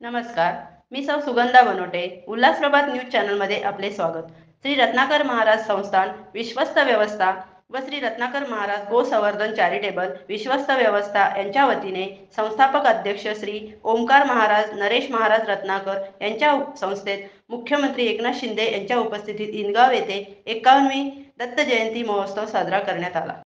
नमस्कार. मी सौ सुगंधा बनोटे. उल्हास प्रभात न्यूज चॅनलमध्ये आपले स्वागत. श्री रत्नाकर महाराज संस्थान विश्वस्त व्यवस्था व श्री रत्नाकर महाराज गो संवर्धन चॅरिटेबल विश्वस्त व्यवस्था यांच्या वतीने संस्थापक अध्यक्ष श्री ओमकार महाराज नरेश महाराज रत्नाकर यांच्या संस्थेत मुख्यमंत्री एकनाथ शिंदे यांच्या उपस्थितीत इनगाव येथे 51वी दत्त जयंती महोत्सव साजरा करण्यात आला.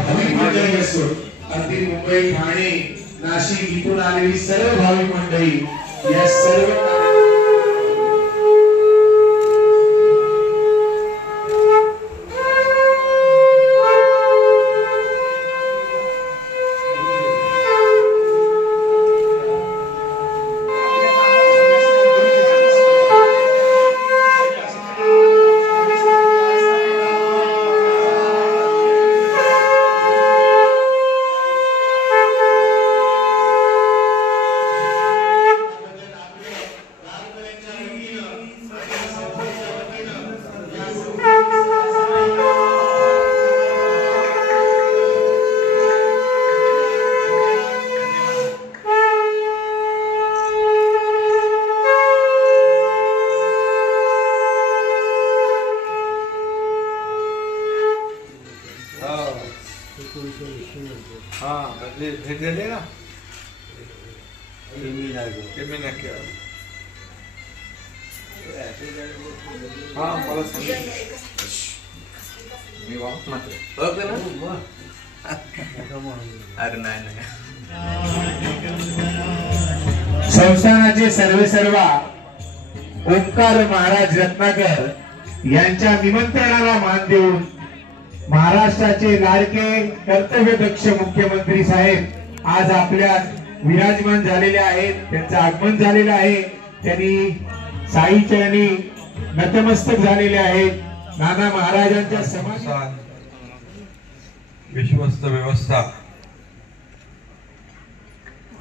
भाविक मंडळी असो, अगदी मुंबई, ठाणे, नाशिक इथून आलेली सर्व भाविक मंडळी या सर्व भेटले ना मला मी वाहत मात्र अरे नाही संस्थानाचे सर्वेसर्वा ओंकार महाराज रत्नाकर यांच्या निमंत्रणाला मान देऊन महाराष्ट्राचे लाडके कर्तव्यदक्ष मुख्यमंत्री साहेब आज आपल्या विराजमान झालेले आहेत. त्यांचं आगमन झालेलं आहे. त्यांनी साईचरणी नतमस्तक झालेले आहेत. नाना महाराजांच्या समान विश्वस्त व्यवस्था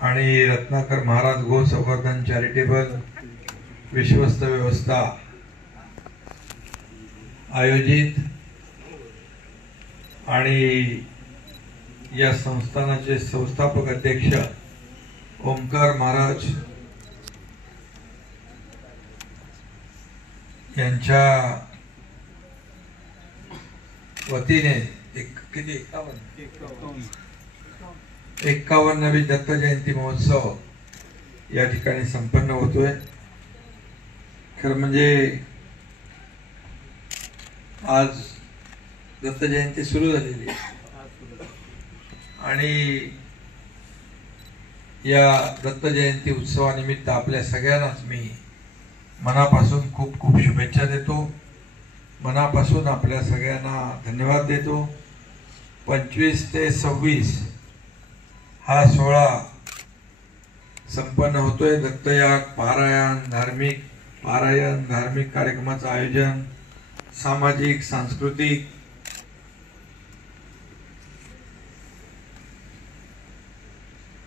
आणि रत्नाकर महाराज गो संवर्धन चॅरिटेबल विश्वस्त व्यवस्था आयोजित आणि या संस्थानाचे संस्थापक अध्यक्ष ओमकार महाराज यांच्या वतीने किती 51वी दत्त जयंती महोत्सव या ठिकाणी संपन्न होतोय. खरं म्हणजे आज दत्त जयंती सुरू झालेली आणि या दत्त जयंती उत्सवानिमित्त आपल्या सगळ्यांनाच मी मनापासून खूप खूप शुभेच्छा देतो. मनापासून आपल्या सगळ्यांना धन्यवाद देतो. 25 ते 26 हा सोहळा संपन्न होतोय. दत्तयाग पारायण धार्मिक कार्यक्रमाचं आयोजन, सामाजिक सांस्कृतिक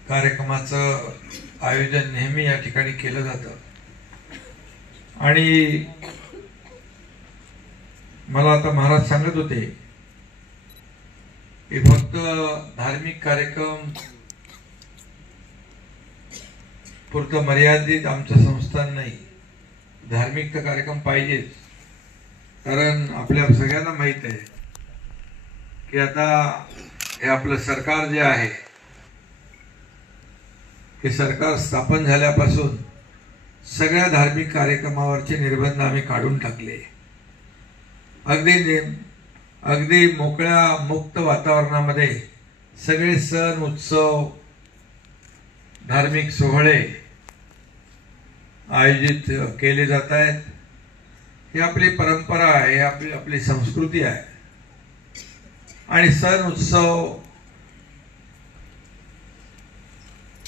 कार्यक्रमाचं आयोजन नेहमी या ठिकाणी केलं जातं. आणि मला आता महाराज सांगत होते की फक्त धार्मिक कार्यक्रम पुरतं मर्यादित आमचं संस्थान नाही. धार्मिक तर कार्यक्रम पाहिजेच, कारण आपल्या सगळ्यांना माहित आहे की आता हे आपलं सरकार जे आहे की सरकार स्थापन झाल्यापासून सगळ्या धार्मिक कार्यक्रमावरचे निर्बंध आम्ही काढून टाकले. अगदी मोकळ्या मुक्त वातावरणामध्ये सगळे सण उत्सव धार्मिक सोहळे आयोजित केले जात आहेत. ही आपली परंपरा आहे, आपली संस्कृती आहे. आणि सण उत्सव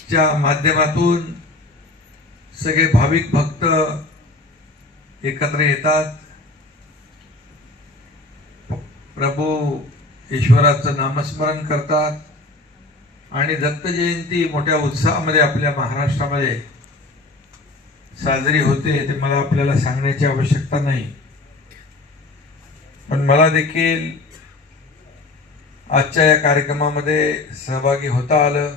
च्या माध्यमातून सगळे भाविक भक्त एकत्र येतात, प्रभू ईश्वराचं नामस्मरण करतात आणि दत्त जयंती मोठ्या उत्साहामध्ये आपल्या महाराष्ट्रामध्ये साजरी होते. ते मला आपल्याला सांगण्याची आवश्यकता नाही, पण मला देखील आजच्या या कार्यक्रमामध्ये सहभागी होता आलं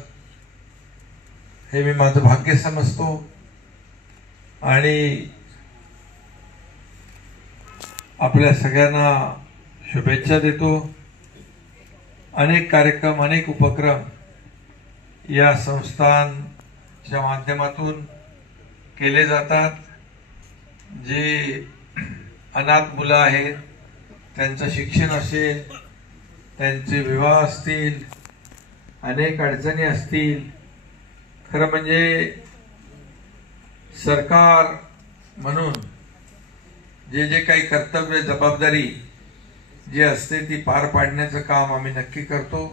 हे मी माझं भाग्य समजतो. आणि आपल्या सगळ्यांना शुभेच्छा देतो. अनेक कार्यक्रम, अनेक उपक्रम या संस्थांच्या माध्यमातून केले जातात. जे अनाथ मुलं आहेत त्यांचं शिक्षण असेल, त्यांचे विवाह असतील, अनेक अडचणी असतील. खरं म्हणजे सरकार म्हणून जे काही कर्तव्य जबाबदारी जी असते ती पार पाडण्याचं काम आम्ही नक्की करतो.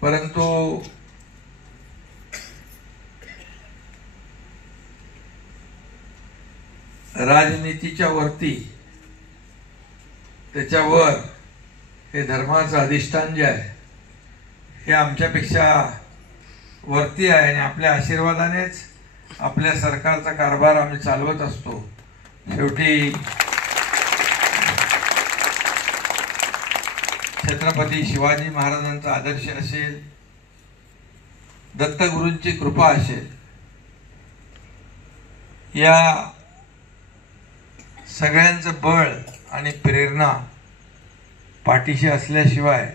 परंतु राजनीतीच्या वरती, त्याच्यावर हे धर्माचं अधिष्ठान जे आहे हे आमच्यापेक्षा वरती आहे. आणि आपल्या आशीर्वादानेच आपल्या सरकारचा कारभार आम्ही चालवत असतो. शेवटी छत्रपती शिवाजी महाराजांचा आदर्श असेल, दत्तगुरूंची कृपा असेल, या सगळ्यांचं बळ आणि प्रेरणा पाठीशी असल्याशिवाय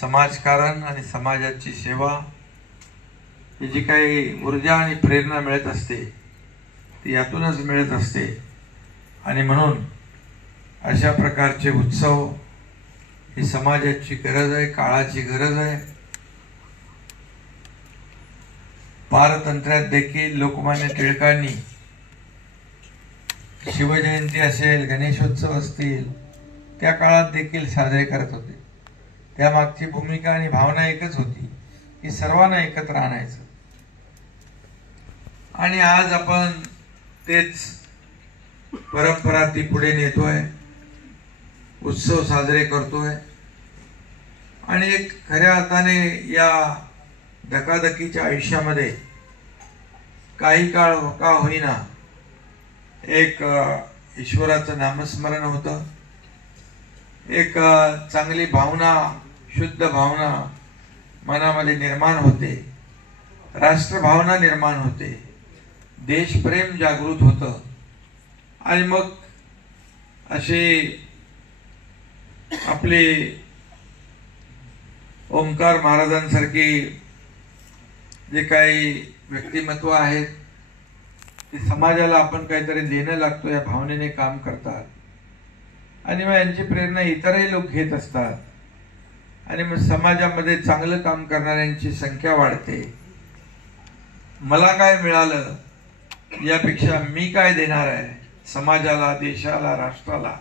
समाजकारण आणि समाजाची सेवा ही जी काही ऊर्जा आणि प्रेरणा मिळत असते ती यातूनच मिळत असते. आणि म्हणून अशा प्रकारचे उत्सव ही समाजाची गरज आहे, काळाची गरज आहे. पारतंत्र्यात देखील लोकमान्य टिळकांनी शिवजयंती असेल, गणेशोत्सव असतील, त्या काळात देखील साजरे करत होते. त्यामागची भूमिका आणि भावना एकच होती की सर्वांना एकत्र आणायचं. आणि आज आपण तेच परंपरा ती पुढे नेतोय, उत्सव साजरे करतोय. आणि एक खऱ्या अर्थाने या धकाधकीच्या आयुष्यामध्ये काही काळ का होईना एक ईश्वराचं नामस्मरण होतं. एक चांगली भावना, शुद्ध भावना मनामध्ये निर्माण होते, राष्ट्रभावना निर्माण होते, देशप्रेम जागृत होतं. आणि मग असे आपले ओंकार महाराजांसारखी जे काही व्यक्तिमत्व आहेत ते समाजाला आपण काहीतरी देणं लागतो या भावनेने काम करतात. आणि मग यांची प्रेरणा इतरही लोक घेत असतात. आणि मग समाजामध्ये चांगलं काम करणाऱ्यांची संख्या वाढते. मला काय मिळालं यापेक्षा मी काय देणार आहे समाजाला, देशाला, राष्ट्राला,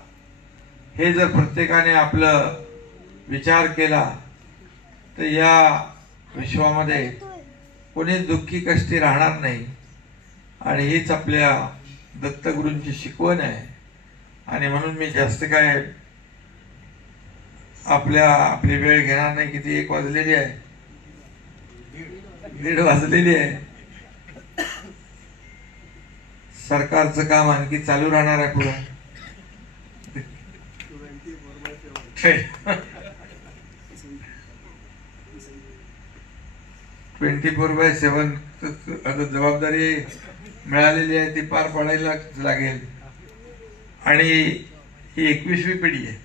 हे जर प्रत्येकाने आपलं विचार केला तर या विश्वामध्ये कोणीच दुःखी कष्टी राहणार नाही. आणि हीच आपल्या दत्तगुरूंची शिकवण आहे. आणि म्हणून मी जास्त काय आपली वेळ घेणार नाही. किती 1 वाजलेली आहे, 1:30 वाजलेली आहे. सरकारचं काम आणखी चालू राहणार आहे पुढे. 24/7 आता जबाबदारी मिळालेली आहे ती पार पाडायला लागेल. आणि ही 21वी पिढी आहे.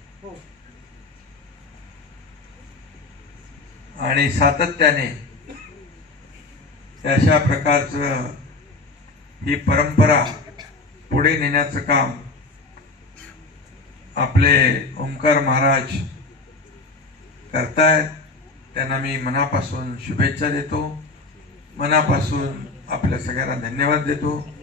आणि सातत्याने अशा प्रकारचं ही परंपरा पुढे नेण्याचं काम आपले ओंकार महाराज करतायत. त्यांना मी मनापासून शुभेच्छा देतो, मनापासून आपल्या सगळ्यांना धन्यवाद देतो.